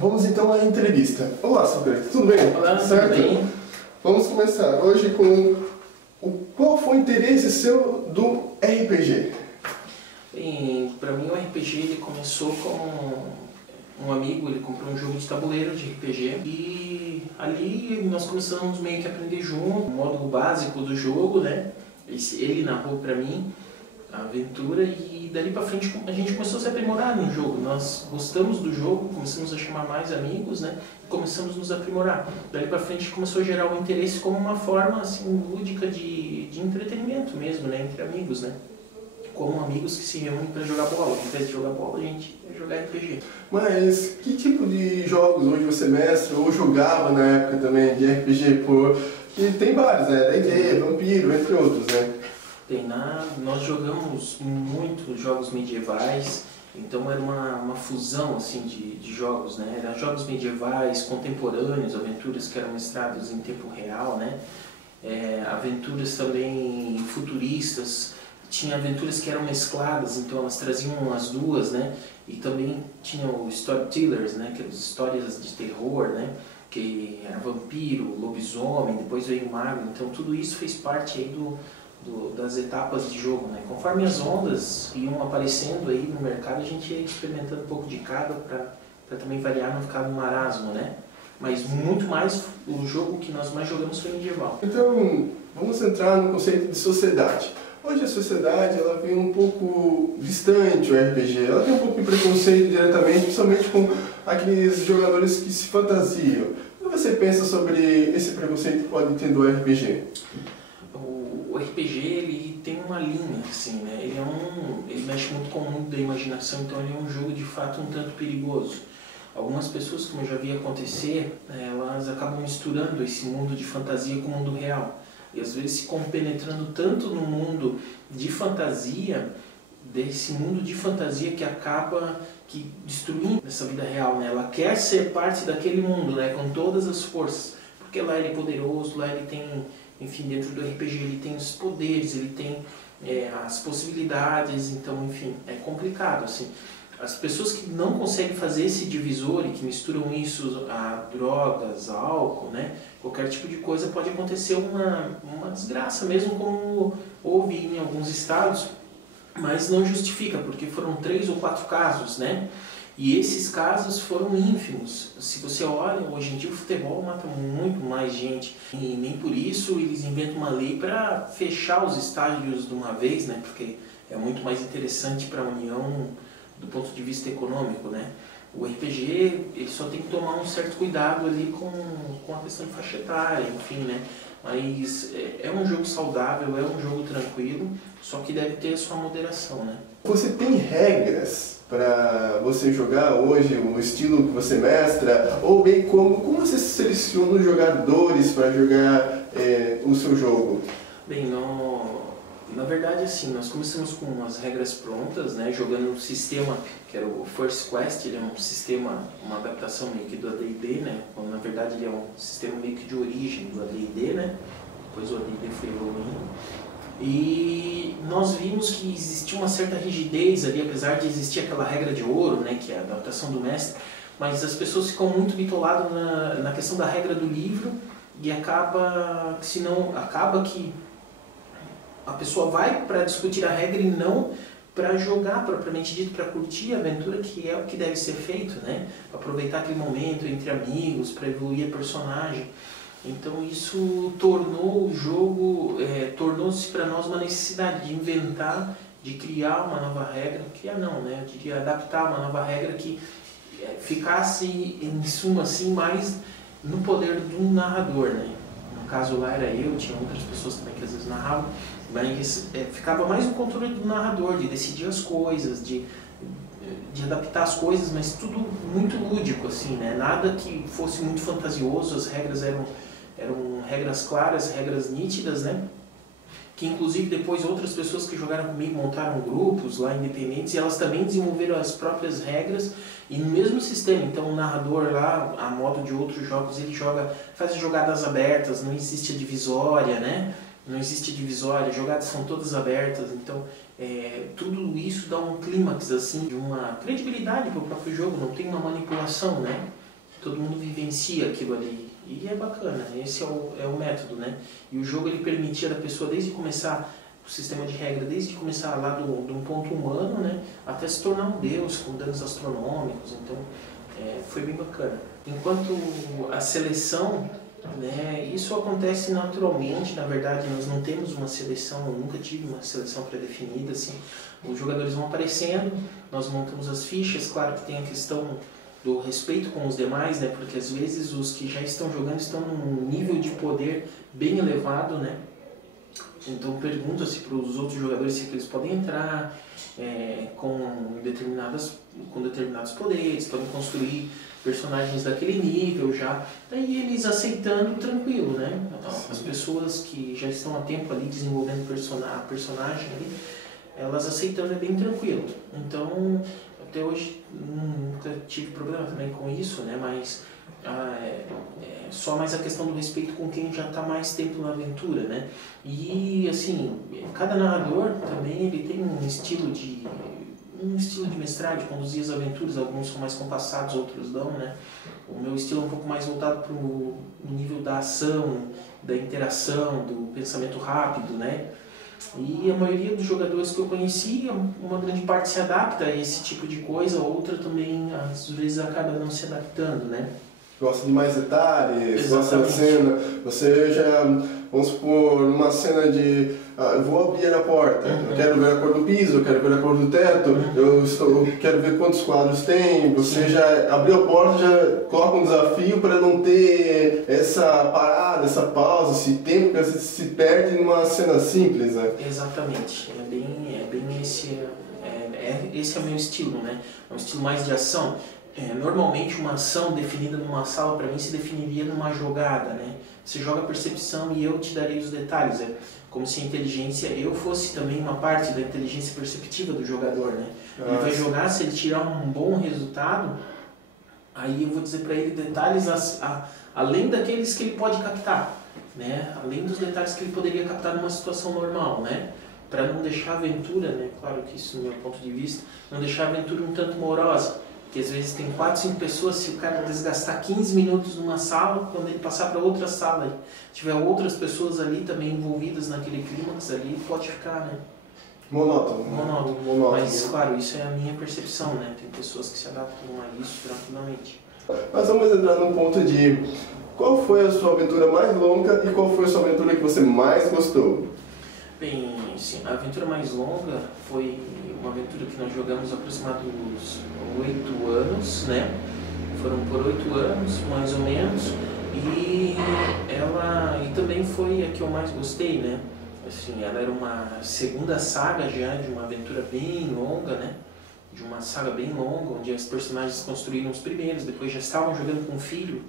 Vamos então à entrevista. Olá, Silberto, tudo bem? Olá, certo? tudo bem? Vamos começar hoje com qual foi o interesse seu do RPG? Bem, para mim o RPG ele começou com um amigo, ele comprou um jogo de tabuleiro de RPG e ali nós começamos meio que a aprender junto, o módulo básico do jogo, né? Ele narrou para mim a aventura e dali para frente a gente começou a se aprimorar no jogo. Nós gostamos do jogo, começamos a chamar mais amigos, né? E começamos a nos aprimorar. Dali para frente começou a gerar o interesse como uma forma assim lúdica de entretenimento mesmo, né? Entre amigos, né? Como amigos que se reúnem para jogar bola. Ao invés de jogar bola, a gente ia jogar RPG. Mas que tipo de jogos hoje você mestra ou jogava na época também de RPG? Que tem vários, né? D&D, Vampiro, entre outros, né? Nós jogamos muitos jogos medievais, então era uma fusão assim, de jogos, né? Eram jogos medievais, contemporâneos, aventuras que eram mestradas em tempo real, né? Aventuras também futuristas, tinha aventuras que eram mescladas, então elas traziam as duas, né? E também tinham os storytellers, né? Que eram histórias de terror, né? Que era vampiro, lobisomem, depois veio o mago, então tudo isso fez parte aí das etapas de jogo, né? Conforme as ondas iam aparecendo aí no mercado, a gente ia experimentando um pouco de cada para também variar, não ficar no marasmo, né? Mas muito mais, o jogo que nós mais jogamos foi medieval. Então, vamos entrar no conceito de sociedade. Hoje a sociedade ela vem um pouco distante do RPG, ela tem um pouco de preconceito diretamente, principalmente com aqueles jogadores que se fantasiam. O que você pensa sobre esse preconceito que pode ter do RPG? O RPG ele tem uma linha, assim, né? Ele mexe muito com o mundo da imaginação, então ele é um jogo de fato um tanto perigoso. Algumas pessoas, como eu já vi acontecer, elas acabam misturando esse mundo de fantasia com o mundo real. E às vezes se compenetrando tanto no mundo de fantasia, desse mundo de fantasia que acaba destruindo essa vida real, né? Ela quer ser parte daquele mundo, né? Com todas as forças, porque lá ele é poderoso, lá ele tem, enfim, dentro do RPG ele tem os poderes, ele tem as possibilidades, então, enfim, é complicado, assim. As pessoas que não conseguem fazer esse divisor e que misturam isso a drogas, a álcool, né? Qualquer tipo de coisa pode acontecer uma desgraça, mesmo como houve em alguns estados, mas não justifica, porque foram 3 ou 4 casos, né? E esses casos foram ínfimos. Se você olha, hoje em dia o futebol mata muito mais gente. E nem por isso eles inventam uma lei para fechar os estádios de uma vez, né? Porque é muito mais interessante para a União do ponto de vista econômico, né? O RPG ele só tem que tomar um certo cuidado ali com a questão de faixa etária, enfim, né? Mas é um jogo saudável, é um jogo tranquilo, só que deve ter a sua moderação, né? Você tem regras para você jogar hoje, o estilo que você mestra, ou bem como você seleciona os jogadores para jogar o seu jogo? Bem, na verdade, assim, nós começamos com umas regras prontas, né, jogando um sistema que era o First Quest, ele é um sistema, uma adaptação meio que do AD&D, né, quando na verdade ele é um sistema meio que de origem do AD&D, né, depois o AD&D foi evoluindo. E nós vimos que existia uma certa rigidez ali, apesar de existir aquela regra de ouro, né, que é a adaptação do mestre, mas as pessoas ficam muito bitoladas na questão da regra do livro e acaba que a pessoa vai para discutir a regra e não para jogar propriamente dito, para curtir a aventura, que é o que deve ser feito, né? Aproveitar aquele momento entre amigos, para evoluir a personagem. Então isso tornou o jogo, tornou-se para nós uma necessidade de inventar, de criar uma nova regra, criar não, né? Eu diria adaptar uma nova regra que ficasse, em suma, assim, mais no poder do narrador, né? No caso lá era eu, tinha outras pessoas também que às vezes narravam, mas ficava mais no controle do narrador, de decidir as coisas, de adaptar as coisas, mas tudo muito lúdico, assim, né? Nada que fosse muito fantasioso, as regras eram regras claras, regras nítidas, né? Que inclusive depois outras pessoas que jogaram comigo montaram grupos lá independentes e elas também desenvolveram as próprias regras e no mesmo sistema. Então o narrador lá, a modo de outros jogos, ele faz jogadas abertas, não existe a divisória, né? Não existe divisória, jogadas são todas abertas, então tudo isso dá um clímax assim, de uma credibilidade para o próprio jogo, não tem uma manipulação, né? todo mundo vivencia aquilo ali. E é bacana, esse é o método, né? E o jogo ele permitia da pessoa desde começar o sistema de regra, desde começar lá de um ponto humano, né? Até se tornar um deus com danos astronômicos, então foi bem bacana. Enquanto a seleção, né, isso acontece naturalmente, na verdade nós não temos uma seleção, eu nunca tive uma seleção pré-definida, assim, os jogadores vão aparecendo, nós montamos as fichas, claro que tem a questão do respeito com os demais, né, porque às vezes os que já estão jogando estão num nível de poder bem elevado, né, então pergunta-se para os outros jogadores se eles podem entrar com determinados poderes, podem construir personagens daquele nível já, daí eles aceitando tranquilo, né? As pessoas que já estão há tempo ali desenvolvendo a personagem ali, elas aceitando é bem tranquilo. Então, até hoje nunca tive problema também com isso, né? Mas só mais a questão do respeito com quem já está mais tempo na aventura, né? E assim, cada narrador também ele tem um estilo de mestrar, de conduzir as aventuras, alguns são mais compassados, outros não, né? O meu estilo é um pouco mais voltado para o nível da ação, da interação, do pensamento rápido, né? E a maioria dos jogadores que eu conheci, uma grande parte se adapta a esse tipo de coisa, outra também às vezes acaba não se adaptando, né? Gosta de mais detalhes, Exatamente. gosta da cena. Você já, vamos supor, numa cena de eu vou abrir a porta, eu quero ver a cor do piso, eu quero ver a cor do teto, eu quero ver quantos quadros tem. Você já abriu a porta, já coloca um desafio para não ter essa parada, essa pausa, esse tempo que você se perde numa cena simples, né? Exatamente, é bem esse é o meu estilo, né? É um estilo mais de ação. Normalmente uma ação definida numa sala para mim se definiria numa jogada, né? Você joga a percepção e eu te darei os detalhes. É como se a inteligência, eu fosse também uma parte da inteligência perceptiva do jogador, né? Ele vai jogar, se ele tirar um bom resultado, aí eu vou dizer para ele detalhes além daqueles que ele pode captar, né? Além dos detalhes que ele poderia captar numa situação normal, né? Para não deixar a aventura, né? Claro que isso no meu ponto de vista, não deixar a aventura um tanto morosa. Porque às vezes tem 4, 5 pessoas, se o cara desgastar 15 minutos numa sala, quando ele passar para outra sala e tiver outras pessoas ali também envolvidas naquele clímax ali, pode ficar, né? Monótono. Mas claro, isso é a minha percepção, né? Tem pessoas que se adaptam a isso tranquilamente. Mas vamos entrar num ponto de qual foi a sua aventura mais longa e qual foi a sua aventura que você mais gostou? Bem, sim, a aventura mais longa foi uma aventura que nós jogamos aproximadamente 8 anos, né? Foram por 8 anos, mais ou menos, e também foi a que eu mais gostei, né? Assim, ela era uma segunda saga já de uma aventura bem longa, né? De uma saga bem longa, onde os personagens construíram os primeiros, depois já estavam jogando com o filho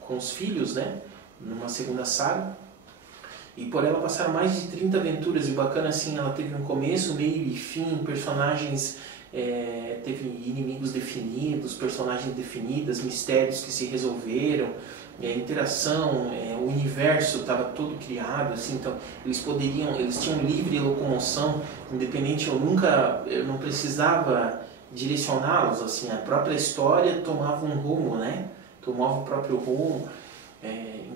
com os filhos, né? Numa segunda saga. E por ela passaram mais de 30 aventuras, e bacana assim, ela teve um começo, meio e fim, personagens, teve inimigos definidos, personagens definidas, mistérios que se resolveram, interação, o universo estava todo criado, assim, então eles tinham livre locomoção, independente, eu não precisava direcioná-los, assim, a própria história tomava um rumo, né? Tomava o próprio rumo.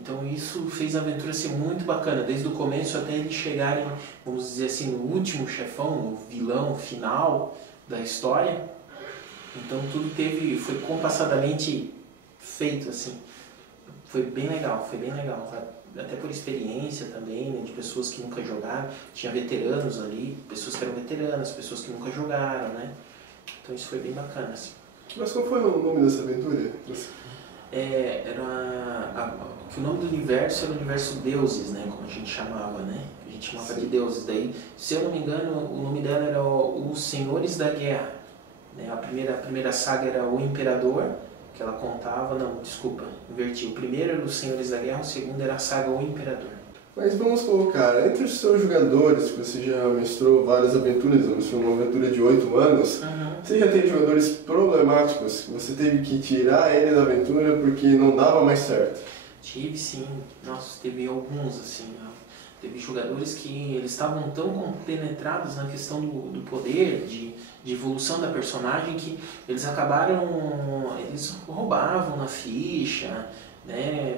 Então isso fez a aventura ser muito bacana, desde o começo até eles chegarem, vamos dizer assim, no último chefão, no vilão final da história. Então tudo foi compassadamente feito, assim. Foi bem legal, até por experiência também, né, de pessoas que nunca jogaram. Tinha veteranos ali, pessoas que eram veteranas, pessoas que nunca jogaram, né? Então isso foi bem bacana, assim. Mas qual foi o nome dessa aventura? Que o nome do universo era o universo deuses, né, como a gente chamava, né? A gente chamava de deuses. Daí, se eu não me engano, o nome dela era Os Senhores da Guerra, né? A primeira saga era O Imperador, que ela contava, não, desculpa, inverti. O primeiro era Os Senhores da Guerra, o segundo era a saga O Imperador. Mas vamos colocar, entre os seus jogadores, que você já mestrou várias aventuras, mestrou uma aventura de 8 anos, você já teve jogadores problemáticos que você teve que tirar ele da aventura porque não dava mais certo? Tive sim, nossa, teve alguns assim, teve jogadores que eles estavam tão compenetrados na questão do poder, de evolução da personagem, que eles ganhavam na ficha, né?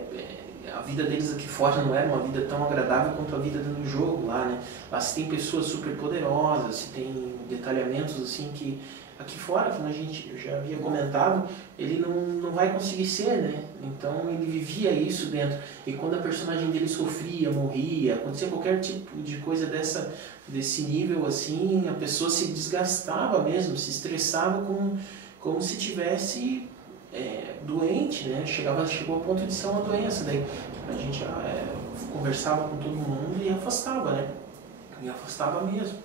A vida deles aqui fora não era uma vida tão agradável quanto a vida no jogo lá, né? Lá se tem pessoas super poderosas, se tem detalhamentos assim que aqui fora, como eu já havia comentado, ele não vai conseguir ser, né? Então ele vivia isso dentro. E quando a personagem dele sofria, morria, acontecia qualquer tipo de coisa desse nível assim, a pessoa se desgastava mesmo, se estressava como se tivesse doente, né? Chegou ao ponto de ser uma doença. Daí a gente conversava com todo mundo e afastava, né? E afastava mesmo.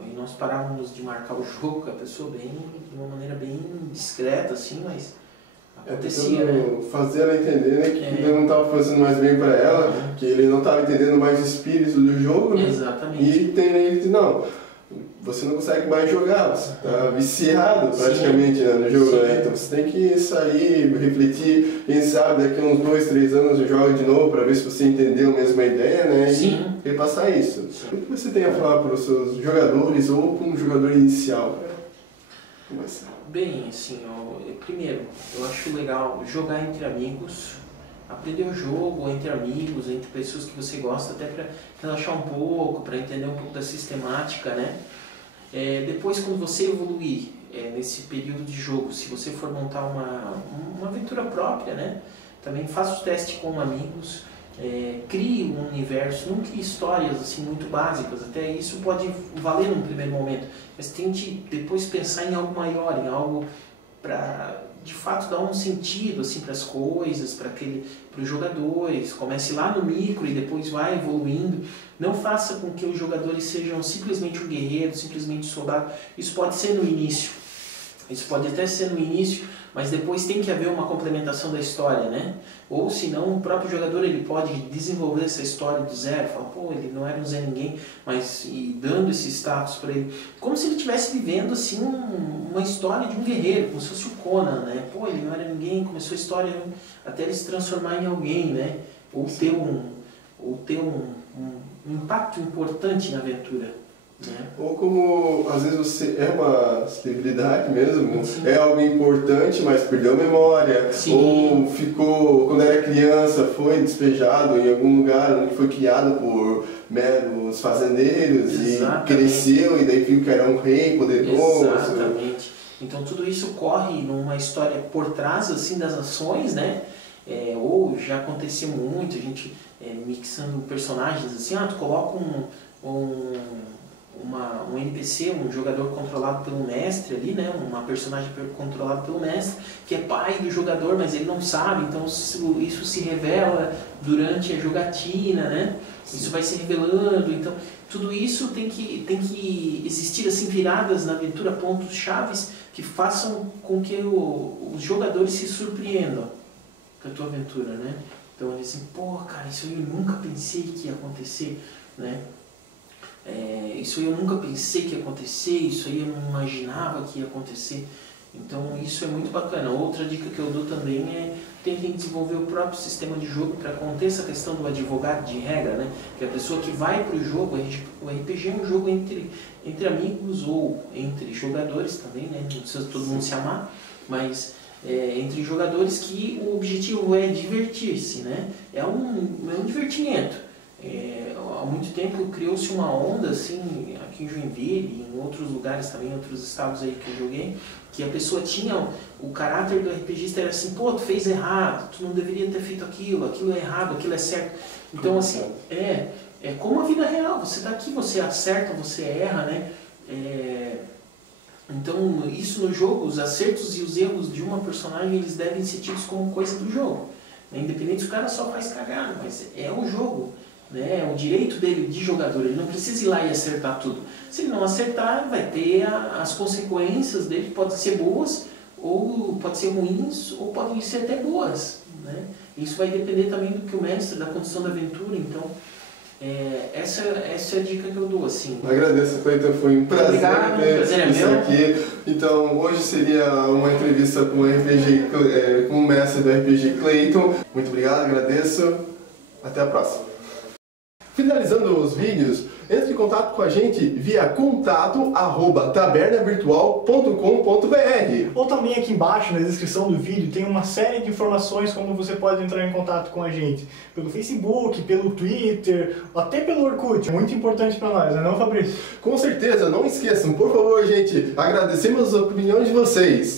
E nós parávamos de marcar o jogo com a pessoa de uma maneira bem discreta, assim, mas acontecia, né? Fazer ela entender, né, que ele não estava fazendo mais bem para ela, que ele não estava entendendo mais o espírito do jogo, né? Exatamente. E tem ele que não, você não consegue mais jogar, você está viciado praticamente, né, no jogo, né? Então você tem que sair, refletir, quem sabe daqui a uns 2, 3 anos você joga de novo para ver se você entendeu mesmo a ideia, né? Sim. E repassar isso. O que você tem a falar para os seus jogadores ou para um jogador inicial? Começar. Bem, assim, primeiro, eu acho legal jogar entre amigos, aprender o jogo entre amigos, entre pessoas que você gosta, até para relaxar um pouco, para entender um pouco da sistemática, né? Depois, quando você evoluir nesse período de jogo, se você for montar uma aventura própria, né? Também faça os testes com amigos, crie um universo, não crie histórias assim muito básicas, até isso pode valer num primeiro momento, mas tente depois pensar em algo maior, em algo para de fato dar um sentido assim para as coisas, para os jogadores. Comece lá no micro e depois vai evoluindo. Não faça com que os jogadores sejam simplesmente um guerreiro, simplesmente um soldado. Isso pode ser no início. Isso pode até ser no início, mas depois tem que haver uma complementação da história, né? Ou senão o próprio jogador ele pode desenvolver essa história do zero, falar, pô, ele não era um Zé Ninguém, mas e dando esse status para ele, como se ele estivesse vivendo assim uma história de um guerreiro, como se fosse o Conan, né? Pô, ele não era ninguém, começou a história até ele se transformar em alguém, né? Ou ter um impacto importante na aventura. Ou como às vezes você é uma celebridade mesmo, é algo importante, mas perdeu a memória, ou ficou, quando era criança, foi despejado em algum lugar onde foi criado por meros fazendeiros. Exatamente. E cresceu e daí viu que era um rei poderoso. Exatamente. Então tudo isso ocorre numa história por trás assim das ações, né? Ou já aconteceu muito, a gente mixando personagens assim, tu coloca um NPC, um jogador controlado pelo mestre ali, né? Uma personagem controlada pelo mestre, que é pai do jogador, mas ele não sabe, então isso se revela durante a jogatina, né? Isso vai se revelando, então tudo isso tem que existir assim viradas na aventura, pontos chaves que façam com que os jogadores se surpreendam com a tua aventura, né? Então eles dizem, pô, cara, isso eu nunca pensei que ia acontecer, né? Isso aí eu nunca pensei que ia acontecer, isso aí eu não imaginava que ia acontecer. Então isso é muito bacana. Outra dica que eu dou também é tentem desenvolver o próprio sistema de jogo para conter essa questão do advogado de regra, né? Que a pessoa que vai para o jogo, o RPG é um jogo entre amigos ou entre jogadores também, né? Não precisa todo mundo se amar, mas entre jogadores que o objetivo é divertir-se, né? É um divertimento. Há muito tempo criou-se uma onda assim, aqui em Joinville e em outros lugares também, em outros estados aí que eu joguei, que a pessoa tinha, o caráter do RPGista era assim, pô, tu fez errado, tu não deveria ter feito aquilo é errado, aquilo é certo. Então assim, é como a vida real, você tá aqui, você acerta, você erra, né? Então isso no jogo, os acertos e os erros de uma personagem, eles devem ser tidos como coisa do jogo, né? Independente se o cara só faz cagada, mas é o jogo. Né, o direito dele de jogador, ele não precisa ir lá e acertar tudo. Se ele não acertar, vai ter as consequências dele, podem ser boas, ou pode ser ruins, ou podem ser até boas. Né? Isso vai depender também do que o mestre, da condição da aventura. Então, essa é a dica que eu dou. Assim. Agradeço, Cleiton, foi um prazer ter isso aqui. Então, hoje seria uma entrevista com o mestre do RPG Cleiton. Muito obrigado, agradeço. Até a próxima. Finalizando os vídeos, Entre em contato com a gente via contato@tabernavirtual.com.br. Ou também aqui embaixo, na descrição do vídeo, tem uma série de informações como você pode entrar em contato com a gente. Pelo Facebook, pelo Twitter, até pelo Orkut. Muito importante para nós, não é não, Fabrício? Com certeza, não esqueçam, por favor, gente, agradecemos as opiniões de vocês.